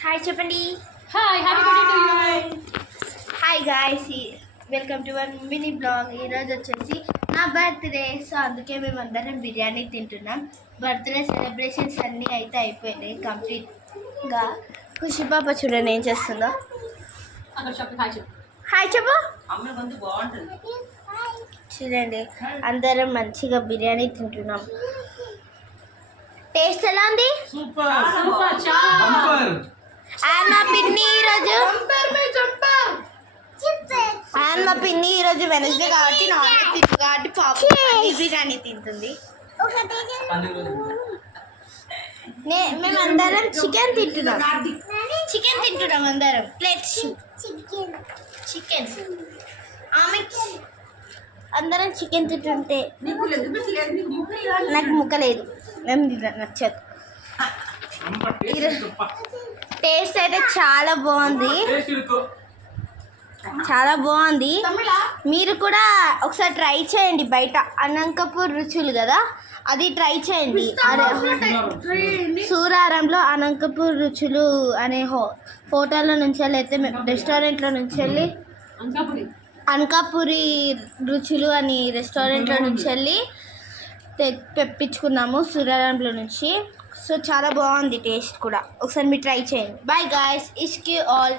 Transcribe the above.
Hi చెప్పండి. Hi happy birthday to you. Hi guys, welcome to one mini blog. ఈరోజు వచ్చేసి నా birthday, so అందుకే మేము అందరం బిర్యానీ తింటున్నాం. బర్త్డే సెలబ్రేషన్స్ అన్నీ అయితే అయిపోయినాయి కంప్లీట్గా. ఖుషి పాప చూడండి ఏం చేస్తుందో. అక్కడ చెప్పు హాయ్ చెప్పు. హాయ్ చెప్పు. అమ్మ గొంతు బాగుంటుంది. చూడండి అందరం మంచిగా బిర్యానీ తింటున్నాం. టేస్ట్ ఎలా ఉంది? సూపర్ సూపర్ చాలా. మా పిన్ని ఈరోజు మా పిన్ని ఈరోజు వెనస్డే కాబట్టి నాన్ వెజ్ తింటుంది కాబట్టి పాప బిర్యానీ తింటుంది. మేమందరం చికెన్ తింటున్నాం అందరం. ప్లేట్ చికెన్ ఆమె అందరం చికెన్ తింటుంటే నాకు ముక్క లేదు, మేము నచ్చదు. టేస్ట్ అయితే చాలా బాగుంది, చాలా బాగుంది. మీరు కూడా ఒకసారి ట్రై చేయండి. బయట అనంతపూర్ రుచులు కదా, అది ట్రై చేయండి. సూరారంలో అనంతపూర్ రుచులు అనే హోటల్లో నుంచి వెళ్ళి అయితే రెస్టారెంట్లో నుంచి వెళ్ళి అనకాపురి రుచులు అని రెస్టారెంట్లో నుంచి వెళ్ళి తెప్పించుకున్నాము సూరారంలో నుంచి. సో చాలా బాగుంది టేస్ట్ కూడా. ఒకసారి మీరు ట్రై చేయండి. బాయ్ గాయ్స్, ఇష్కి ఆల్.